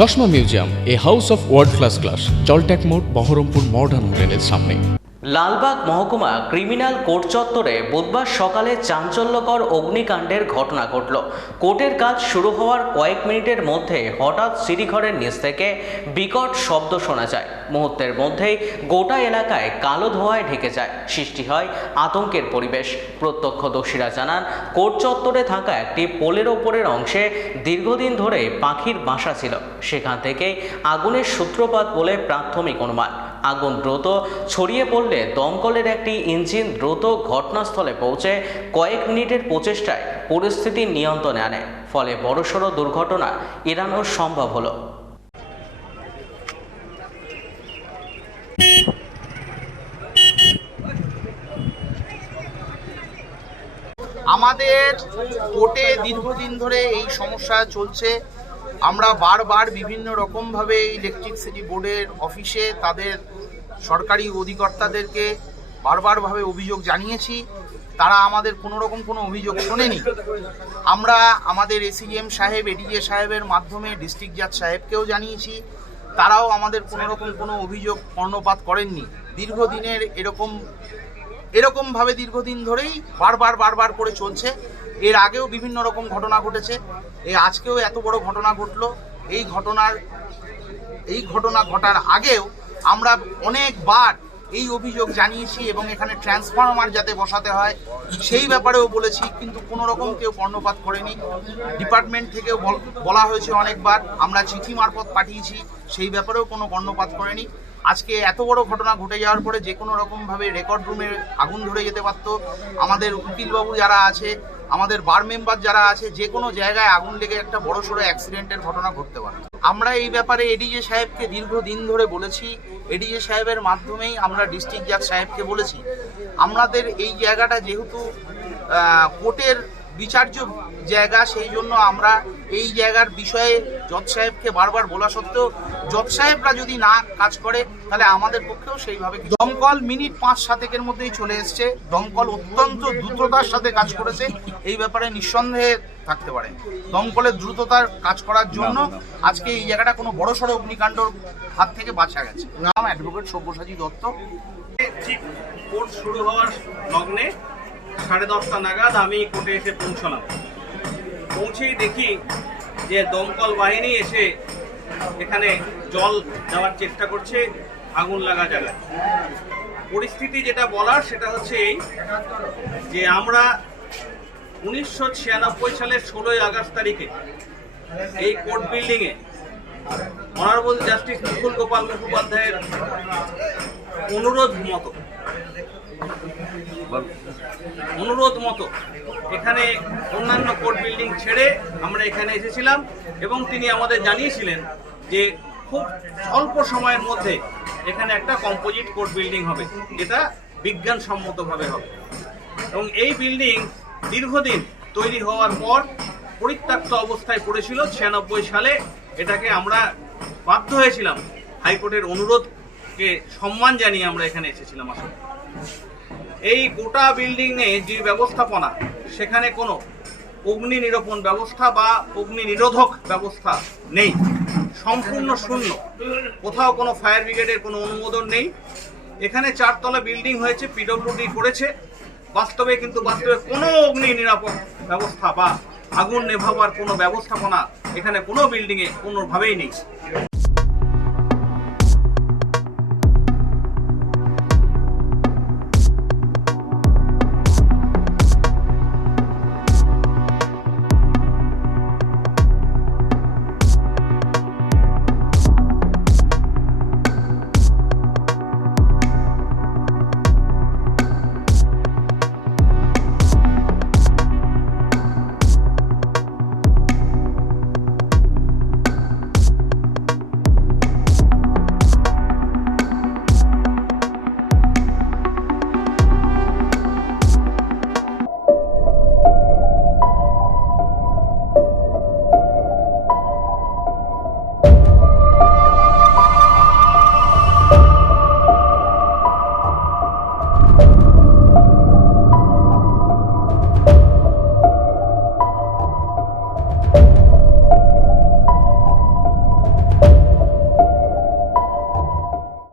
চশমা museum, a house of world class, জলট্যাক মোড়, বহরমপুর মডার্ন হোটেলের সামনে। লালবাগ মহকুমা ক্রিমিনাল কোর্ট চত্বরে বুধবার সকালে চাঞ্চল্যকর অগ্নিকাণ্ডের ঘটনা ঘটল। কোর্টের কাজ শুরু হওয়ার কয়েক মিনিটের মধ্যে হঠাৎ সিঁড়িঘরের নিচ থেকে বিকট শব্দ শোনা যায়। মুহূর্তের মধ্যেই গোটা এলাকায় কালো ধোঁয়ায় ঢেকে যায়। সৃষ্টি হয় আতঙ্কের পরিবেশ। প্রত্যক্ষদর্শীরা জানান, কোর্ট চত্বরে থাকা একটি পোলের ওপরের অংশে দীর্ঘদিন ধরে পাখির বাসা ছিল। সেখান থেকেই আগুনের সূত্রপাত বলে প্রাথমিক অনুমান। আগুন দ্রুত ছড়িয়ে পড়লে দমকলের একটি ইঞ্জিন দ্রুত ঘটনাস্থলে পৌঁছে কয়েক মিনিটের প্রচেষ্টায় পরিস্থিতি নিয়ন্ত্রণে আনে। ফলে বড়সড় দুর্ঘটনা এড়ানো সম্ভব হলো। আমাদের কোর্টে দীর্ঘদিন ধরে এই সমস্যা চলছে। আমরা বারবার বিভিন্ন রকমভাবে ইলেকট্রিসিটি বোর্ডের অফিসে তাদের সরকারি অধিকর্তাদেরকে বারবারভাবে অভিযোগ জানিয়েছি। তারা আমাদের কোনো রকম কোনো অভিযোগ শোনেনি। আমরা আমাদের এসিএম সাহেব, এডিজে সাহেবের মাধ্যমে ডিস্ট্রিক্ট জাজ সাহেবকেও জানিয়েছি। তারাও আমাদের কোনো রকম কোনো অভিযোগ কর্ণপাত করেননি। দীর্ঘদিনের এরকমভাবে দীর্ঘদিন ধরেই বারবার করে চলছে। এর আগেও বিভিন্ন রকম ঘটনা ঘটেছে। আজকেও এত বড় ঘটনা ঘটলো। এই ঘটনা ঘটার আগেও আমরা অনেকবার এই অভিযোগ জানিয়েছি এবং এখানে ট্রান্সফরমার যাতে বসাতে হয় সেই ব্যাপারেও বলেছি, কিন্তু কোনো রকম কেউ কর্ণপাত করেনি। ডিপার্টমেন্ট থেকেও বলা হয়েছে অনেকবার, আমরা চিঠি মারফত পাঠিয়েছি, সেই ব্যাপারেও কোনো কর্ণপাত করেনি। আজকে এত বড় ঘটনা ঘটে যাওয়ার পরে যে কোনো রকমভাবে রেকর্ড রুমে আগুন ধরে যেতে পারত। আমাদের উকিলবাবু যারা আছে, আমাদের বার মেম্বার যারা আছে, যে কোনো জায়গায় আগুন লেগে একটা বড়সড় অ্যাক্সিডেন্টের ঘটনা ঘটতে পারে। আমরা এই ব্যাপারে এডিজে সাহেবকে দীর্ঘদিন ধরে বলেছি। এডিজে সাহেবের মাধ্যমেই আমরা ডিস্ট্রিক্ট জাজ সাহেবকে বলেছি, আমাদের এই জায়গাটা যেহেতু কোর্টের বিচার্য জায়গা, সেই জন্য আমরা এই জায়গার বিষয়ে জজ সাহেবকে বারবার বলা সত্ত্বেও জজ সাহেবরা যদি না কাজ করে তাহলে আমাদের পক্ষেও সেইভাবে। দমকল মিনিট 5-7 মধ্যেই চলে এসছে। দমকল অত্যন্ত দ্রুততার সাথে কাজ করেছে, এই ব্যাপারে নিঃসন্দেহে থাকতে পারে। দমকলের দ্রুততার কাজ করার জন্য আজকে এই জায়গাটা কোনো বড়সড় অগ্নিকাণ্ডর হাত থেকে বাঁচা গেছে। নাম অ্যাডভোকেট সব্যসাচী দত্ত। ঠিক কোর্ট শুরু হওয়ার লগ্নে 10:30 নাগাদ আমি কোর্টে এসে পৌঁছলাম। পৌঁছেই দেখি যে দমকল বাহিনী এসে এখানে জল দেওয়ার চেষ্টা করছে আগুন লাগা জায়গায়। পরিস্থিতি যেটা বলার সেটা হচ্ছে এই যে আমরা 1996 সালের 16 আগস্ট তারিখে এই কোর্ট বিল্ডিংয়ে অনারেবল জাস্টিস মুকুল গোপাল মুখোপাধ্যায়ের অনুরোধ মতো এখানে অন্যান্য কোর্ট বিল্ডিং ছেড়ে আমরা এখানে এসেছিলাম এবং তিনি আমাদের জানিয়েছিলেন যে খুব অল্প সময়ের মধ্যে এখানে একটা কম্পোজিট কোর্ট বিল্ডিং হবে, যেটা বিজ্ঞানসম্মতভাবে হবে। এবং এই বিল্ডিং দীর্ঘদিন তৈরি হওয়ার পর পরিত্যক্ত অবস্থায় পড়েছিল। 96 সালে এটাকে আমরা বাধ্য হয়েছিলাম, হাইকোর্টের অনুরোধকে সম্মান জানিয়ে আমরা এখানে এসেছিলাম। আসলে এই গোটা বিল্ডিংয়ে যে ব্যবস্থাপনা, সেখানে কোনো অগ্নি নিরোপণ ব্যবস্থা বা অগ্নি নিরোধক ব্যবস্থা নেই, সম্পূর্ণ শূন্য। কোথাও কোনো ফায়ার ব্রিগেডের কোনো অনুমোদন নেই। এখানে 4 তলা বিল্ডিং হয়েছে, পিডব্লিউডি করেছে, বাস্তবে কোনো অগ্নি নিরাপদ ব্যবস্থা বা আগুন নেভাবার কোনো ব্যবস্থাপনা এখানে কোনো বিল্ডিংয়ে কোনোভাবেই নেই।